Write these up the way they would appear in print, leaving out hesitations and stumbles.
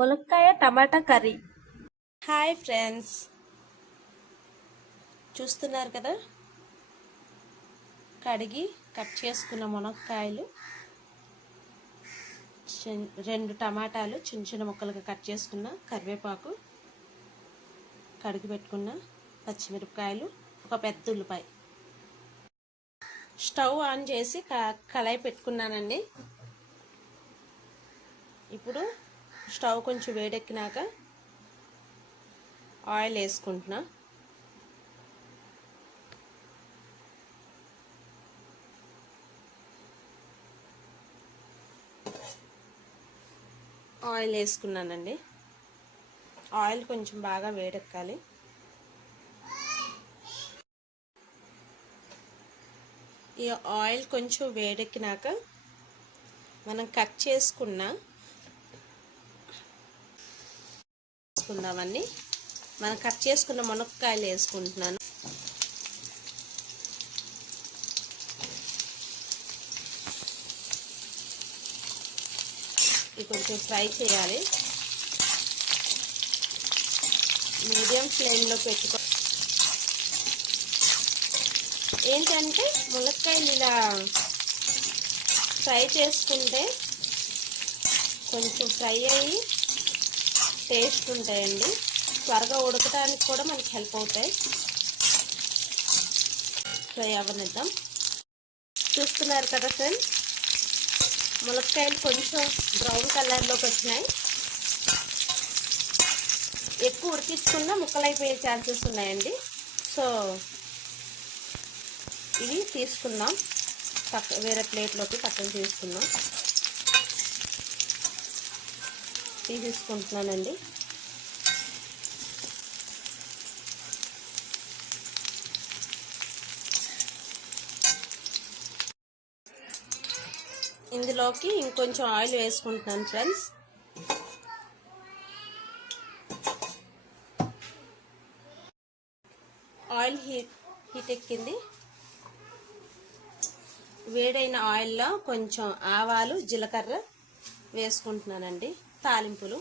ములక్కాయ టమాటా curry. Hi friends, చూస్తున్నారు కదా, కడిగి కట్ చేసుకున్న మునక్కాయలు, 2 టమాటాలు చిన్న చిన్న ముక్కలుగా కట్ చేసుకున్న, కరివేపాకు, కడిగి పెట్టుకున్న పచ్చిమిరపకాయలు, ఒక పెద్ద ఉల్లిపాయ. స్టవ్ ఆన్ చేసి కళాయి పెట్టుకున్నానండి. ఇప్పుడు స్టవ్ కొంచెం వేడెక్కినాక ఆయిల్ వేసుకుంటున్నా. ఆయిల్ వేసుకున్నానండి. ఆయిల్ కొంచెం బాగా వేడెక్కాలి. ఈ ఆయిల్ కొంచెం వేడెక్కినాక మనం కట్ చేసుకుందామని మనం కట్ చేసుకున్న మునక్కాయలు వేసుకుంటున్నాను. ఇది కొంచెం ఫ్రై చేయాలి. మీడియం ఫ్లేమ్లో పెట్టుకో. ఏంటంటే మునక్కాయలు ఇలా ఫ్రై చేసుకుంటే కొంచెం ఫ్రై అయ్యి టేస్ట్ ఉంటాయండి. త్వరగా ఉడకడానికి కూడా మనకి హెల్ప్ అవుతాయి. ఫ్రై అవ్వనిద్దాం. చూస్తున్నారు కదా ఫ్రెండ్స్, మునక్కాయలు కొంచెం బ్రౌన్ కలర్లోకి వచ్చినాయి. ఎక్కువ ఉడికించుకున్నా ముక్కలు అయిపోయే ఛాన్సెస్ ఉన్నాయండి. సో ఇవి తీసుకుందాం, వేరే ప్లేట్లోకి పక్కన తీసేసుకుంటున్నానండి. ఇందులోకి ఇంకొంచెం ఆయిల్ వేసుకుంటున్నాను ఫ్రెండ్స్. ఆయిల్ హీట్ ఎక్కింది. వేడైన ఆయిల్లో కొంచెం ఆవాలు, జీలకర్ర వేసుకుంటున్నానండి. తాలింపులు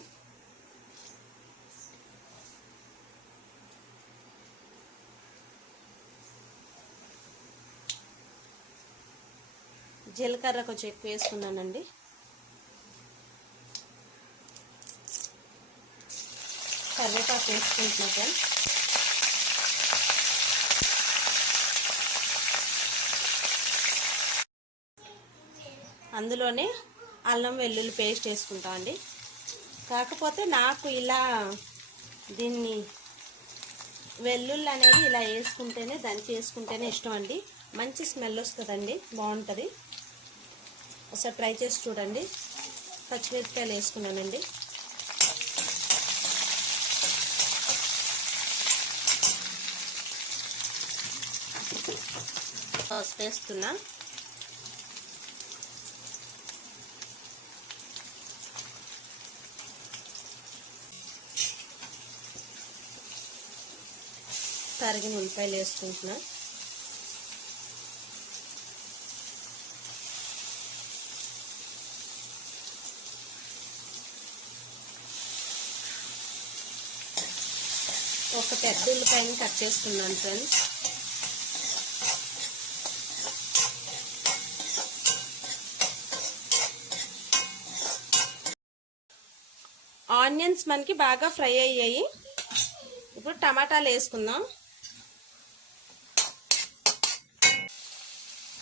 జీలకర్ర కొంచెం ఎక్కువ వేసుకున్నానండి. కరివేపాకు వేసుకుంటున్నాను. అందులోనే అల్లం వెల్లుల్లి పేస్ట్ వేసుకుంటామండి. కాకపోతే నాకు ఇలా దీన్ని వెల్లుల్లి అనేది ఇలా వేసుకుంటేనే, దంచి వేసుకుంటేనే ఇష్టం అండి. మంచి స్మెల్ వస్తుందండి, బాగుంటుంది. ఒకసారి ట్రై చేసి చూడండి. పచ్చిమిరపకాయలు వేసుకున్నానండి. వేస్తున్నా. తరిగిన ఉల్లిపాయలు వేసుకుంటున్నా. ఒక పెద్ద ఉల్లిపాయని కట్ చేసుకున్నాను ఫ్రెండ్స్. ఆనియన్స్ మనకి బాగా ఫ్రై అయ్యాయి. ఇప్పుడు టమాటాలు వేసుకుందాం.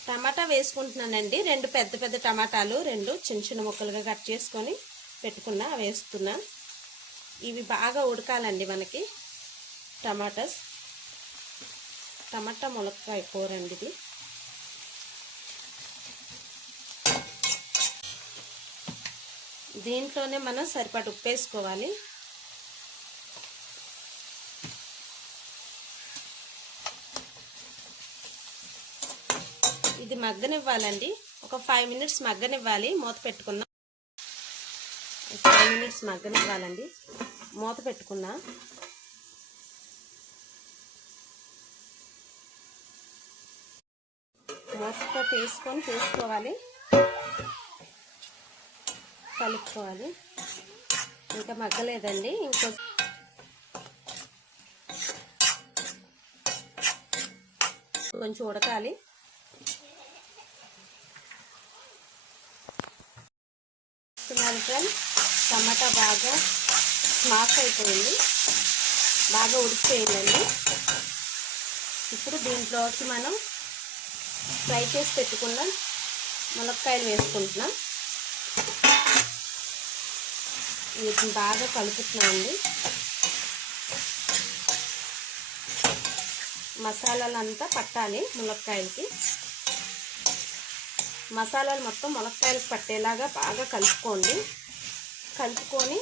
టమాటా వేసుకుంటున్నానండి. 2 పెద్ద పెద్ద టమాటాలు, 2 చిన్న చిన్న ముక్కలుగా కట్ చేసుకొని పెట్టుకున్నా, వేస్తున్నా. ఇవి బాగా ఉడకాలండి మనకి. టమాటా ములక్కాయ కూర అండి ఇది. దీంట్లోనే మనం సరిపడా ఉప్పు వేసుకోవాలి. ఇది మగ్గనివ్వాలండి. ఒక 5 మినిట్స్ మగ్గనివ్వాలి. మూత పెట్టుకుందాం. 5 మినిట్స్ మగ్గనివ్వాలండి. మూత పెట్టుకున్నా. మూత తీసుకోవాలి, కలుపుకోవాలి. ఇంకా మగ్గలేదండి, కొంచెం ఉడకాలి. ఫ్రెండ్స్, టమాటా బాగా స్మాష్ అయిపోయింది, బాగా ఉడికిపోయిందండి. ఇప్పుడు దీంట్లోకి మనం ఫ్రై చేసి పెట్టుకున్న మునక్కాయలు వేసుకుంటున్నాం. వీటిని బాగా కలుపుతున్నామండి. మసాలాలంతా పట్టాలి మునక్కాయలకి. మసాలాలు మొత్తం మునక్కాయలకు పట్టేలాగా బాగా కలుపుకోండి. కలుపుకొని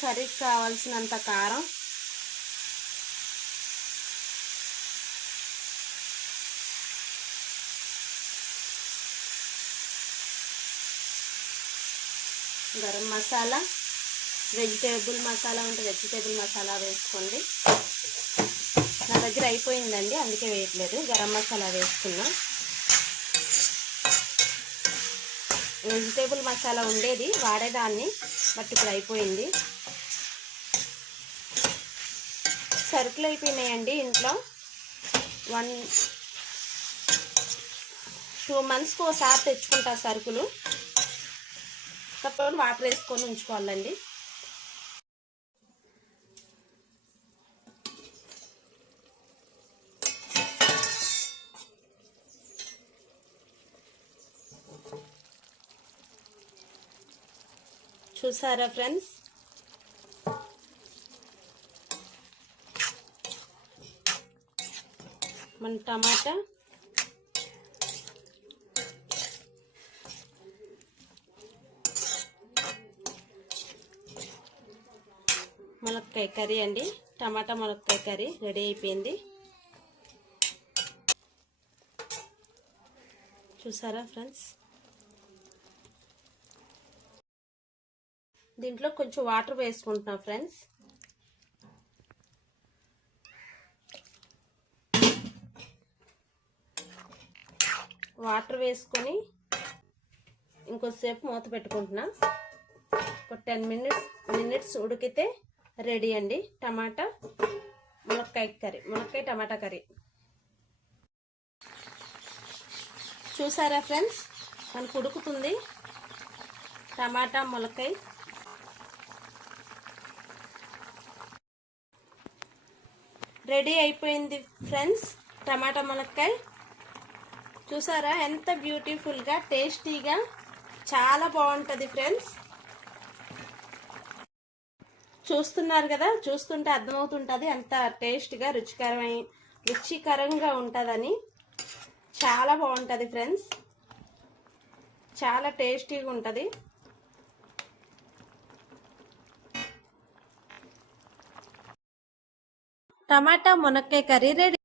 కర్రీకి కావాల్సినంత కారం, గరం మసాలా, వెజిటేబుల్ మసాలా ఉంటే వెజిటేబుల్ మసాలా వేసుకోండి. నా దగ్గర అయిపోయిందండి, అందుకే వేయట్లేదు. గరం మసాలా వేసుకున్నా. వెజిటేబుల్ మసాలా ఉండేది, వాడేదాన్ని, బట్ ఇప్పుడు అయిపోయింది. సరుకులు అయిపోయినాయండి ఇంట్లో. 2 monthsకి ఒకసారి తెచ్చుకుంటా సరుకులు. తప్పకుండా వాటర్ వేసుకొని ఉంచుకోవాలండి. చూసారా ఫ్రెండ్స్, మన టమాటా మునక్కాయ కర్రీ అండి. టమాటా మునక్కాయ కర్రీ రెడీ అయిపోయింది. చూసారా ఫ్రెండ్స్, దీంట్లో కొంచెం వాటర్ వేసుకుంటున్నాం ఫ్రెండ్స్. వాటర్ వేసుకొని ఇంకొద్దిసేపు మూత పెట్టుకుంటున్నా. ఒక 10 minutes ఉడికితే రెడీ అండి టమాటా మునక్కాయ కర్రీ, మునక్కాయ టమాటా కర్రీ. చూసారా ఫ్రెండ్స్, మనకు ఉడుకుతుంది టమాటా మునక్కాయ. రెడీ అయిపోయింది ఫ్రెండ్స్ టమాటా మునక్కాయ. చూసారా ఎంత బ్యూటిఫుల్గా, టేస్టీగా, చాలా బాగుంటుంది ఫ్రెండ్స్. చూస్తున్నారు కదా, చూస్తుంటే అర్థమవుతుంటుంది ఎంత టేస్ట్గా రుచికరంగా ఉంటుందని. చాలా బాగుంటుంది ఫ్రెండ్స్, చాలా టేస్టీగా ఉంటుంది. టమాటా మునక్కాయ కర్రీ రెడీ.